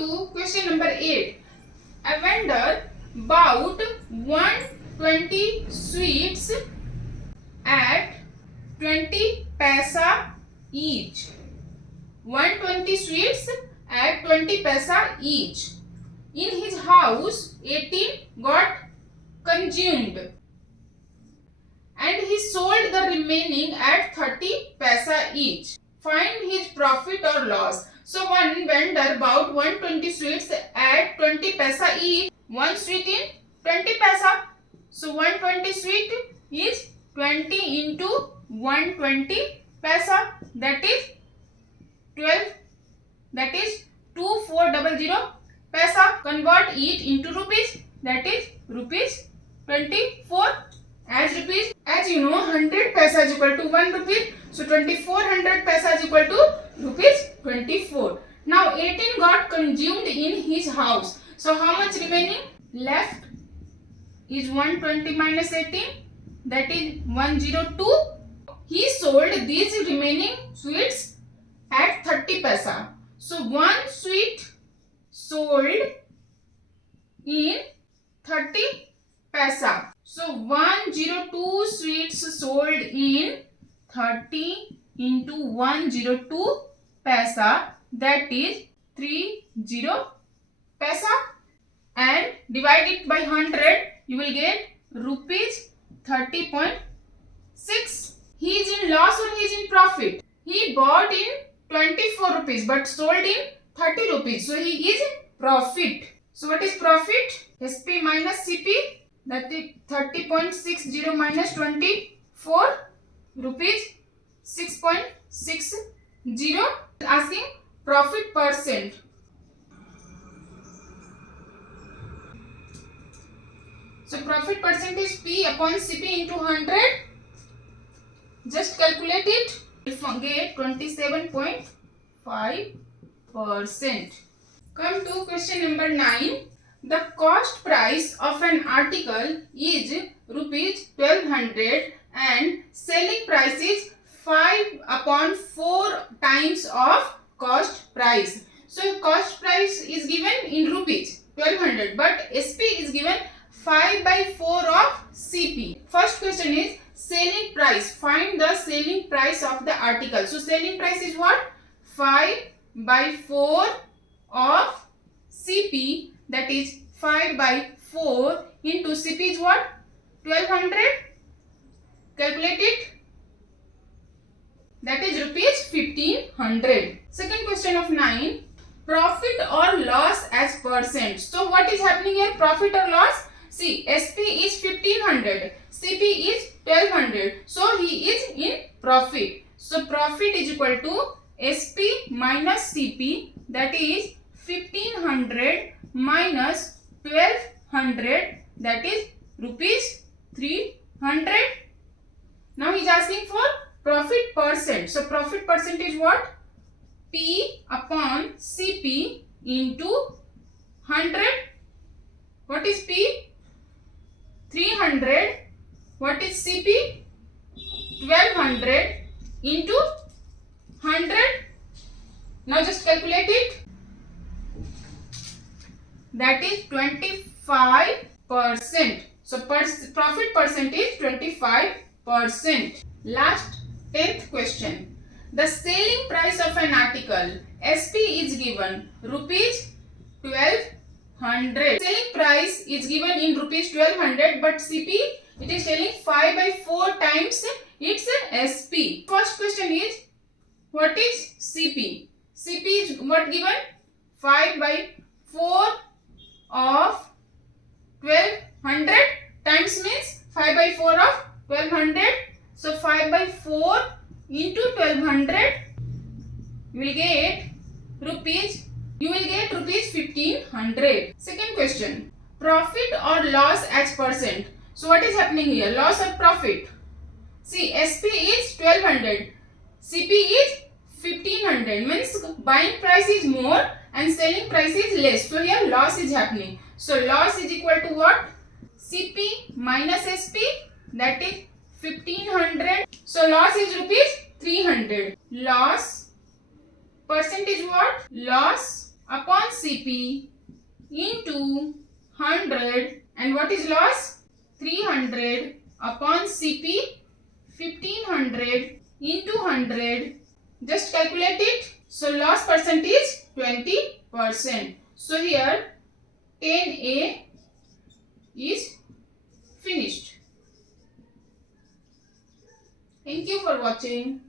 to question number 8. A vendor bought 120 sweets at 20 paisa each. 120 sweets at 20 paisa each. In his house, 18 got consumed and he sold the remaining at 30 paisa each. Find his profit or loss. So one vendor bought 120 sweets at 20 paisa each. One sweet in 20 paisa. So 120 sweet is 20 into 120 paisa. That is 12. That is 2400 paisa. Convert it into rupees. That is rupees 24 as rupees. As you know, 100 paisa is equal to 1 rupee. So 2400 paisa is equal to rupees 24. Now 18 got consumed in his house. So how much remaining left is 120 minus 18. That is 102. He sold these remaining sweets at 30 paisa. So one sweet sold in 30 paisa. So 102 sweets sold in 30 into 102 paisa, that is 30 paisa, and divide it by 100, you will get rupees 30.6. He is in loss or he is in profit? He bought in 24 rupees but sold in 30 rupees. So he is in profit. So what is profit? SP minus CP, that is 30.60 minus 24 rupees 6.60. Asking profit percent. So profit percent is P upon CP into 100. Just calculate it. You get 27.5%. Come to question number 9. The cost price of an article is rupees 1200 and selling price is 5 upon 4 times of cost price. So cost price is given in rupees 1200 but SP is given 5 by 4 of CP. First question is selling price. Find the selling price of the article. So selling price is what? 5 by 4 of CP, that is 5 by 4 into CP is what? 1200. Calculate it. That is rupees 1500. Second question of 9. Profit or loss as percent. So what is happening here? Profit or loss? See, SP is 1500. CP is 1200. So he is in profit. So profit is equal to SP minus CP, that is 1500 minus 1200, that is rupees 300. Now he is asking for profit percent. So profit percent is what? P upon CP into 100. What is P? 300. What is CP? 1200 into 100. Now just calculate it. That is 25%. So profit percent is 25%. Last 10th question. The selling price of an article SP is given rupees 1200. Selling price is given in rupees 1200 but CP it is telling 5 by 4 times its SP. First question is what is CP? CP is what given? 5 by 4 of 1200 times means 5 by 4 of 1200. So 5 by 4 into 1200 you will get rupees 1500. Second question. Profit or loss as percent. So what is happening here? Loss or profit? See, SP is 1200. CP is 1500. Means buying price is more and selling price is less. So here loss is happening. So loss is equal to what? CP minus SP, that is 1500. So loss is rupees 300. Loss percent is what? Loss upon CP into 100, and what is loss? 300 upon CP, 1500 into 100. Just calculate it. So loss percent is 20%. So here 10A is finished. Thank you for watching.